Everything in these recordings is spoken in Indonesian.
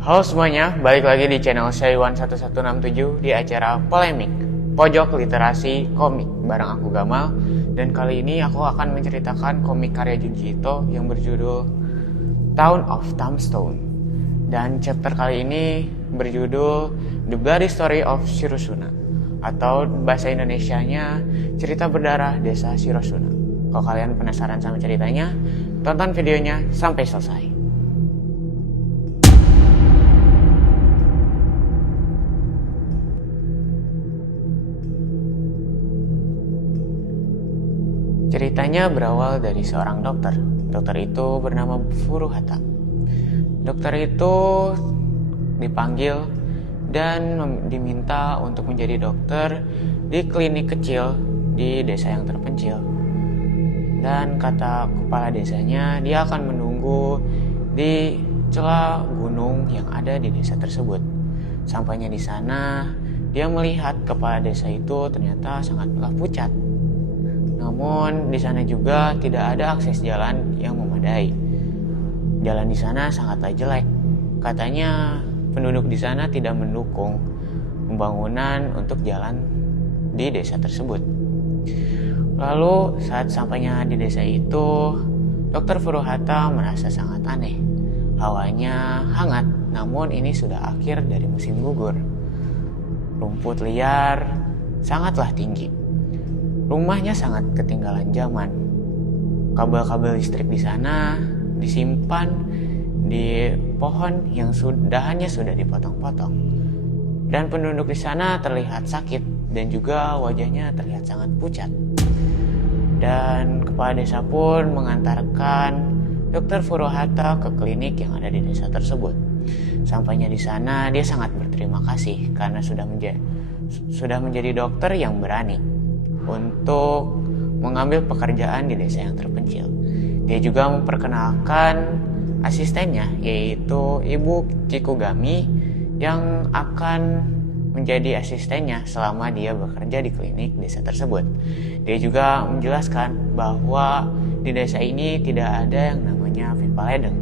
Halo semuanya, balik lagi di channel Syaiwan 1167 di acara Polemik Pojok Literasi Komik bareng aku Gamal. Dan kali ini aku akan menceritakan komik karya Junji Ito yang berjudul Town of Tombstone. Dan chapter kali ini berjudul The Bloody Story of Shirosuna, atau bahasa Indonesianya Cerita Berdarah Desa Shirosuna. Kalau kalian penasaran sama ceritanya, tonton videonya sampai selesai. Ceritanya berawal dari seorang dokter. Dokter itu bernama Furuhata. Dokter itu dipanggil dan diminta untuk menjadi dokter di klinik kecil di desa yang terpencil. Dan kata kepala desanya, dia akan menunggu di celah gunung yang ada di desa tersebut. Sampainya di sana, dia melihat kepala desa itu ternyata sangatlah pucat. Namun di sana juga tidak ada akses jalan yang memadai. Jalan di sana sangatlah jelek. Katanya penduduk di sana tidak mendukung pembangunan untuk jalan di desa tersebut. Lalu saat sampainya di desa itu, Dr. Furuhata merasa sangat aneh. Hawanya hangat, namun ini sudah akhir dari musim gugur. Rumput liar sangatlah tinggi. Rumahnya sangat ketinggalan zaman. Kabel-kabel listrik di sana disimpan di pohon yang dahannya sudah dipotong-potong. Dan penduduk di sana terlihat sakit dan juga wajahnya terlihat sangat pucat. Dan kepala desa pun mengantarkan Dr. Furuhata ke klinik yang ada di desa tersebut. Sampainya di sana, dia sangat berterima kasih karena sudah menjadi dokter yang berani untuk mengambil pekerjaan di desa yang terpencil. Dia juga memperkenalkan asistennya, yaitu Ibu Chikugami, yang akan menjadi asistennya selama dia bekerja di klinik desa tersebut. Dia juga menjelaskan bahwa di desa ini tidak ada yang namanya pipa ledeng.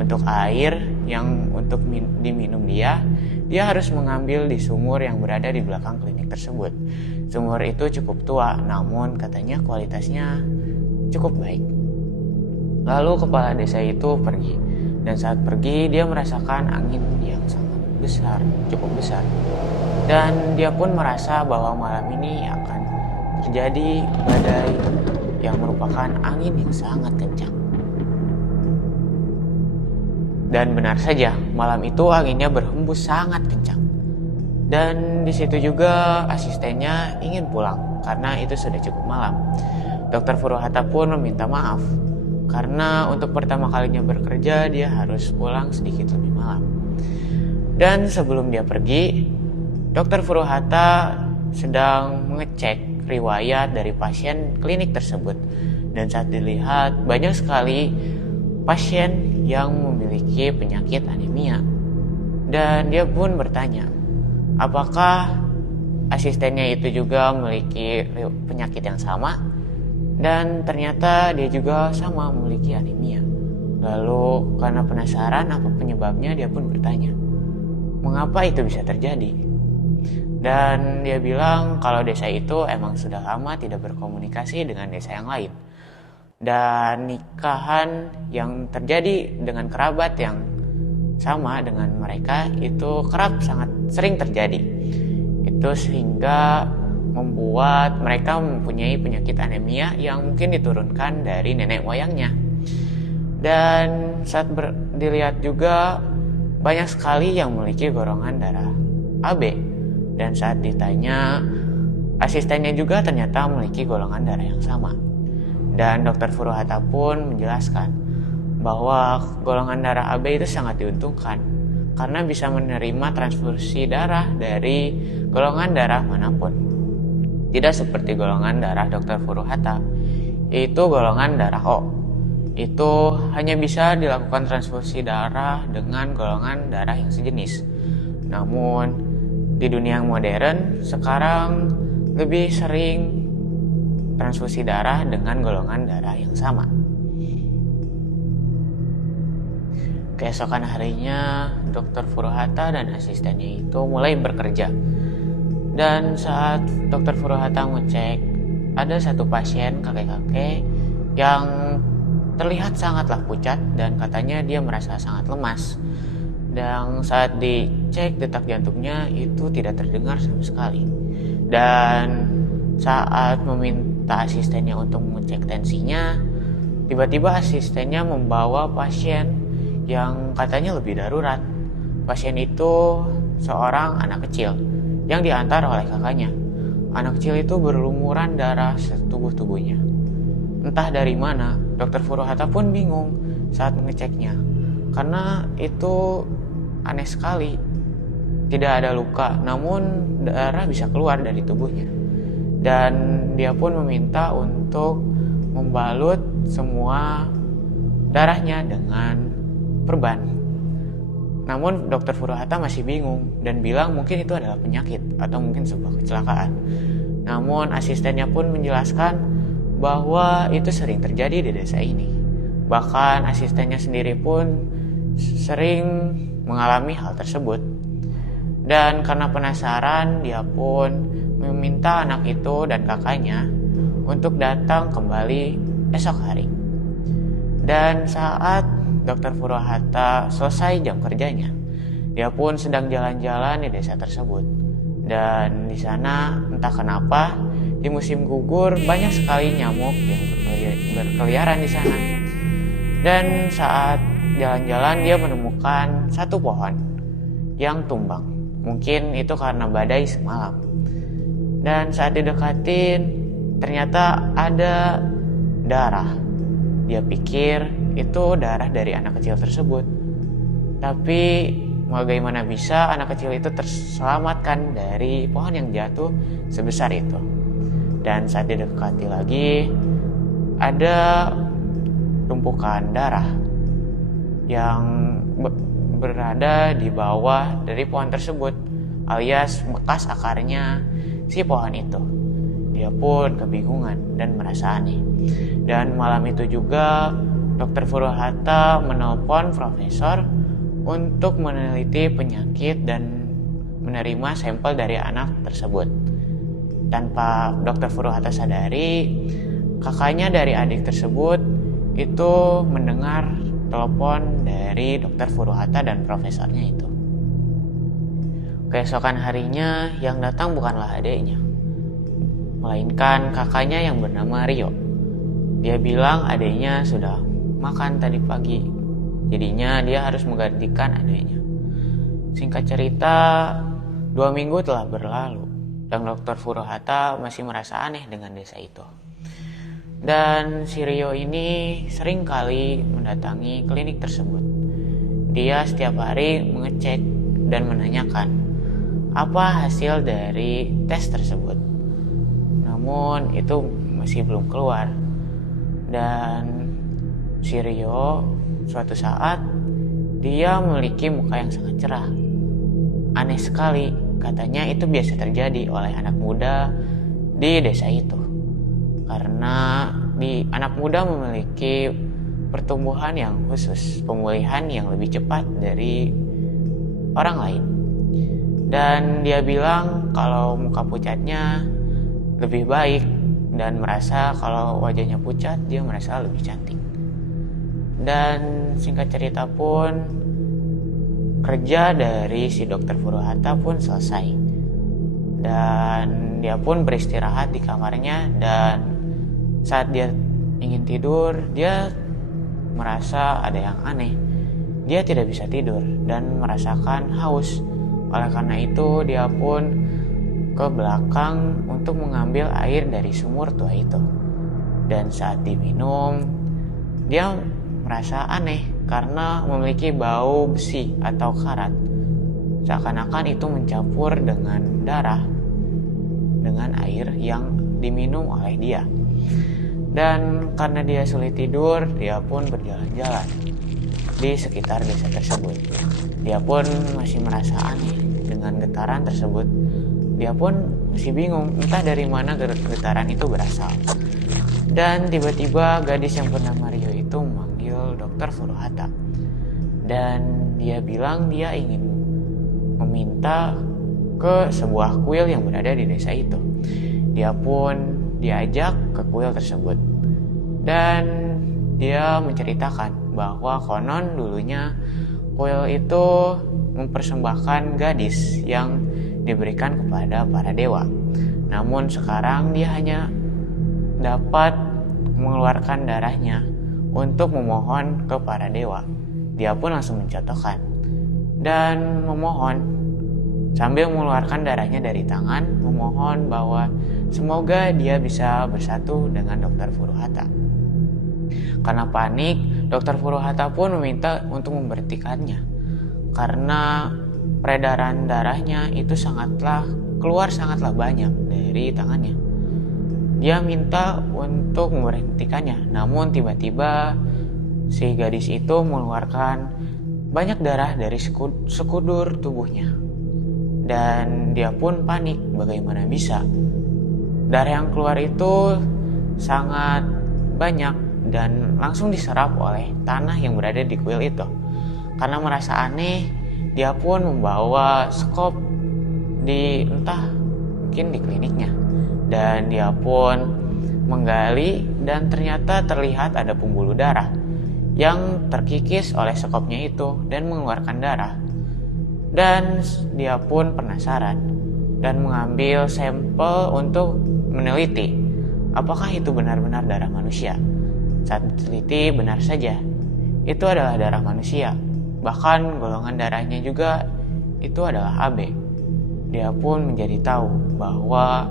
Untuk air yang untuk diminum dia harus mengambil di sumur yang berada di belakang klinik tersebut. Sumur itu cukup tua, namun katanya kualitasnya cukup baik. Lalu kepala desa itu pergi, dan saat pergi dia merasakan angin yang sangat besar, cukup besar. Dan dia pun merasa bahwa malam ini akan terjadi badai yang merupakan angin yang sangat kencang. Dan benar saja, malam itu anginnya berhembus sangat kencang. Dan di situ juga asistennya ingin pulang karena itu sudah cukup malam. Dr. Furuhata pun meminta maaf karena untuk pertama kalinya bekerja dia harus pulang sedikit lebih malam. Dan sebelum dia pergi, Dr. Furuhata sedang mengecek riwayat dari pasien klinik tersebut. Dan saat dilihat, banyak sekali pasien yang memiliki penyakit anemia. Dan dia pun bertanya, apakah asistennya itu juga memiliki penyakit yang sama? Dan ternyata dia juga sama memiliki anemia. Lalu karena penasaran apa penyebabnya, dia pun bertanya, mengapa itu bisa terjadi? Dan dia bilang kalau desa itu emang sudah lama tidak berkomunikasi dengan desa yang lain. Dan nikahan yang terjadi dengan kerabat yang sama dengan mereka itu kerap sangat sering terjadi. Itu sehingga membuat mereka mempunyai penyakit anemia yang mungkin diturunkan dari nenek moyangnya. Dan saat dilihat juga banyak sekali yang memiliki golongan darah AB. Dan saat ditanya, asistennya juga ternyata memiliki golongan darah yang sama. Dan Dr. Furuhata pun menjelaskan bahwa golongan darah AB itu sangat diuntungkan karena bisa menerima transfusi darah dari golongan darah manapun. Tidak seperti golongan darah Dr. Furuhata, yaitu golongan darah O. Itu hanya bisa dilakukan transfusi darah dengan golongan darah yang sejenis. Namun di dunia yang modern sekarang lebih sering transfusi darah dengan golongan darah yang sama. Keesokan harinya, Dr. Furuhata dan asistennya itu mulai bekerja. Dan saat Dr. Furuhata ngecek, ada satu pasien kakek-kakek yang terlihat sangatlah pucat dan katanya dia merasa sangat lemas. Dan saat dicek detak jantungnya itu tidak terdengar sama sekali. Dan saat meminta asistennya untuk mengecek tensinya, tiba-tiba asistennya membawa pasien yang katanya lebih darurat. Pasien itu seorang anak kecil yang diantar oleh kakaknya. Anak kecil itu berlumuran darah setubuh-tubuhnya. Entah dari mana, Dr. Furuhata pun bingung saat mengeceknya. Karena itu aneh sekali. Tidak ada luka, namun darah bisa keluar dari tubuhnya. Dan dia pun meminta untuk membalut semua darahnya dengan perban. Namun Dr. Furuhata masih bingung dan bilang mungkin itu adalah penyakit atau mungkin sebuah kecelakaan. Namun asistennya pun menjelaskan bahwa itu sering terjadi di desa ini. Bahkan asistennya sendiri pun sering mengalami hal tersebut. Dan karena penasaran, dia pun meminta anak itu dan kakaknya untuk datang kembali esok hari. Dan saat Dr. Furuhata selesai jam kerjanya, dia pun sedang jalan-jalan di desa tersebut. Dan di sana entah kenapa di musim gugur banyak sekali nyamuk yang berkeliaran di sana. Dan saat jalan-jalan dia menemukan satu pohon yang tumbang. Mungkin itu karena badai semalam. Dan saat didekatin ternyata ada darah. Dia pikir itu darah dari anak kecil tersebut. Tapi bagaimana bisa anak kecil itu terselamatkan dari pohon yang jatuh sebesar itu. Dan saat didekati lagi, ada tumpukan darah yang berada di bawah dari pohon tersebut, alias bekas akarnya si pohon itu. Dia pun kebingungan dan merasa aneh. Dan malam itu juga Dr. Furuhata menelpon profesor untuk meneliti penyakit dan menerima sampel dari anak tersebut. Tanpa Dr. Furuhata sadari, kakaknya dari adik tersebut itu mendengar telepon dari Dr. Furuhata dan profesornya itu. Keesokan harinya yang datang bukanlah adiknya, melainkan kakaknya yang bernama Rio. Dia bilang adiknya sudah makan tadi pagi, jadinya dia harus menggantikan adiknya. Singkat cerita, 2 minggu telah berlalu dan Dr. Furuhata masih merasa aneh dengan desa itu. Dan si Rio ini sering kali mendatangi klinik tersebut. Dia setiap hari mengecek dan menanyakan apa hasil dari tes tersebut. Namun itu masih belum keluar. Dan si Rio suatu saat dia memiliki muka yang sangat cerah. Aneh sekali, katanya itu biasa terjadi oleh anak muda di desa itu. Karena anak muda memiliki pertumbuhan yang khusus, pemulihan yang lebih cepat dari orang lain. Dan dia bilang kalau muka pucatnya lebih baik dan merasa kalau wajahnya pucat dia merasa lebih cantik. Dan singkat cerita pun kerja dari si Dr. Furuhata pun selesai. Dan dia pun beristirahat di kamarnya, dan saat dia ingin tidur dia merasa ada yang aneh. Dia tidak bisa tidur dan merasakan haus. Oleh karena itu dia pun ke belakang untuk mengambil air dari sumur tua itu. Dan saat diminum, dia merasa aneh karena memiliki bau besi atau karat. Seakan-akan itu mencampur dengan darah dengan air yang diminum oleh dia. Dan karena dia sulit tidur, dia pun berjalan-jalan di sekitar desa tersebut. Dia pun masih merasa aneh dengan getaran tersebut. Dia pun masih bingung entah dari mana getaran itu berasal. Dan tiba-tiba gadis yang bernama Rio itu memanggil Dr. Furuhata. dan dia bilang dia ingin meminta ke sebuah kuil yang berada di desa itu. Dia pun diajak ke kuil tersebut dan dia menceritakan bahwa konon dulunya kuil itu mempersembahkan gadis yang diberikan kepada para dewa. Namun sekarang dia hanya dapat mengeluarkan darahnya untuk memohon ke para dewa. Dia pun langsung mencontohkan dan memohon sambil mengeluarkan darahnya dari tangan, memohon bahwa semoga dia bisa bersatu dengan Dr. Furuhata. Karena panik, Dr. Furuhata pun meminta untuk memberhentikannya karena peredaran darahnya itu keluar sangatlah banyak dari tangannya. Dia minta untuk memberhentikannya, namun tiba-tiba si gadis itu mengeluarkan banyak darah dari sekudur tubuhnya. Dan dia pun panik, bagaimana bisa? Darah yang keluar itu sangat banyak dan langsung diserap oleh tanah yang berada di kuil itu. Karena merasa aneh, dia pun membawa skop mungkin di kliniknya. Dan dia pun menggali dan ternyata terlihat ada pembuluh darah yang terkikis oleh sekopnya itu dan mengeluarkan darah. Dan dia pun penasaran dan mengambil sampel untuk meneliti apakah itu benar-benar darah manusia. Saat diteliti benar saja, itu adalah darah manusia. Bahkan golongan darahnya juga itu adalah AB. Dia pun menjadi tahu bahwa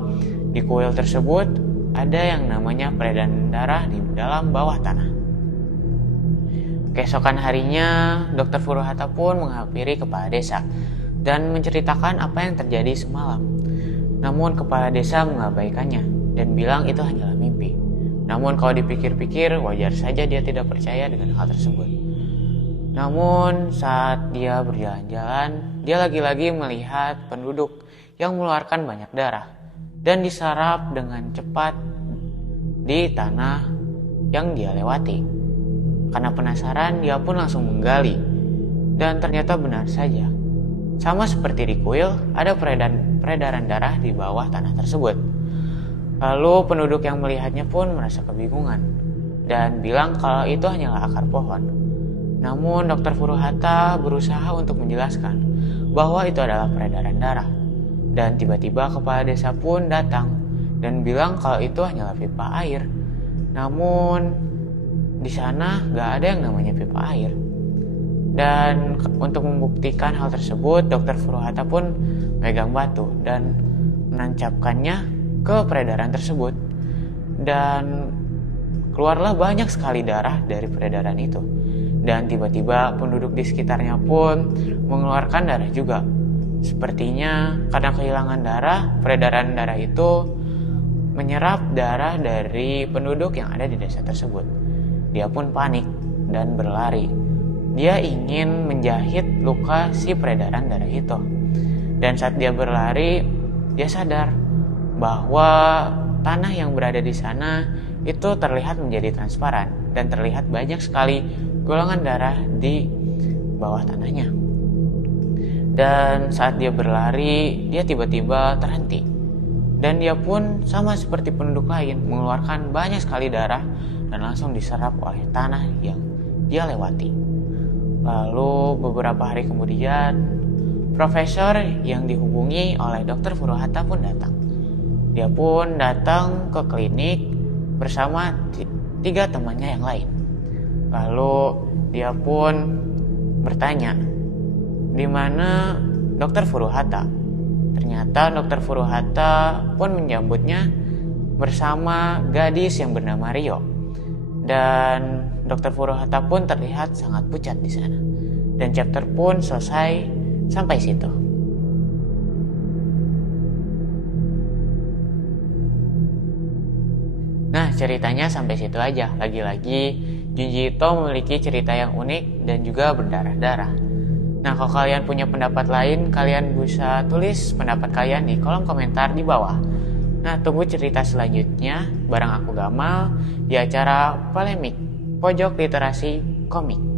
di kuil tersebut ada yang namanya peredaran darah di dalam bawah tanah. Keesokan harinya, Dr. Furuhata pun menghampiri kepala desa dan menceritakan apa yang terjadi semalam. Namun kepala desa mengabaikannya dan bilang itu hanyalah mimpi. Namun kalau dipikir-pikir, wajar saja dia tidak percaya dengan hal tersebut. Namun saat dia berjalan-jalan, dia lagi-lagi melihat penduduk yang mengeluarkan banyak darah dan diserap dengan cepat di tanah yang dia lewati. Karena penasaran, dia pun langsung menggali. Dan ternyata benar saja. Sama seperti di kuil, ada peredaran darah di bawah tanah tersebut. Lalu penduduk yang melihatnya pun merasa kebingungan dan bilang kalau itu hanyalah akar pohon. Namun Dr. Furuhata berusaha untuk menjelaskan bahwa itu adalah peredaran darah. Dan tiba-tiba kepala desa pun datang dan bilang kalau itu hanyalah pipa air. Namun di sana gak ada yang namanya pipa air. Dan untuk membuktikan hal tersebut, Dr. Furuhata pun megang batu dan menancapkannya ke peredaran tersebut. Dan keluarlah banyak sekali darah dari peredaran itu. Dan tiba-tiba penduduk di sekitarnya pun mengeluarkan darah juga. Sepertinya karena kehilangan darah, peredaran darah itu menyerap darah dari penduduk yang ada di desa tersebut. Dia pun panik dan berlari. Dia ingin menjahit luka si peredaran darah itu. Dan saat dia berlari, dia sadar bahwa tanah yang berada di sana itu terlihat menjadi transparan dan terlihat banyak sekali golongan darah di bawah tanahnya. Dan saat dia berlari, dia tiba-tiba terhenti. Dan dia pun sama seperti penduduk lain mengeluarkan banyak sekali darah dan langsung diserap oleh tanah yang dia lewati. Lalu beberapa hari kemudian, profesor yang dihubungi oleh Dr. Furuhata pun datang. Dia pun datang ke klinik bersama 3 temannya yang lain. Lalu dia pun bertanya, di mana Dr. Furuhata? Ternyata Dr. Furuhata pun menyambutnya bersama gadis yang bernama Rio. Dan Dr. Furuhata pun terlihat sangat pucat di sana. Dan chapter pun selesai sampai situ. Nah, ceritanya sampai situ aja. Lagi-lagi Junji Ito memiliki cerita yang unik dan juga berdarah-darah. Nah, kalau kalian punya pendapat lain, kalian bisa tulis pendapat kalian di kolom komentar di bawah. Nah, tunggu cerita selanjutnya bareng aku Gamal di acara Polemik Pojok Literasi Komik.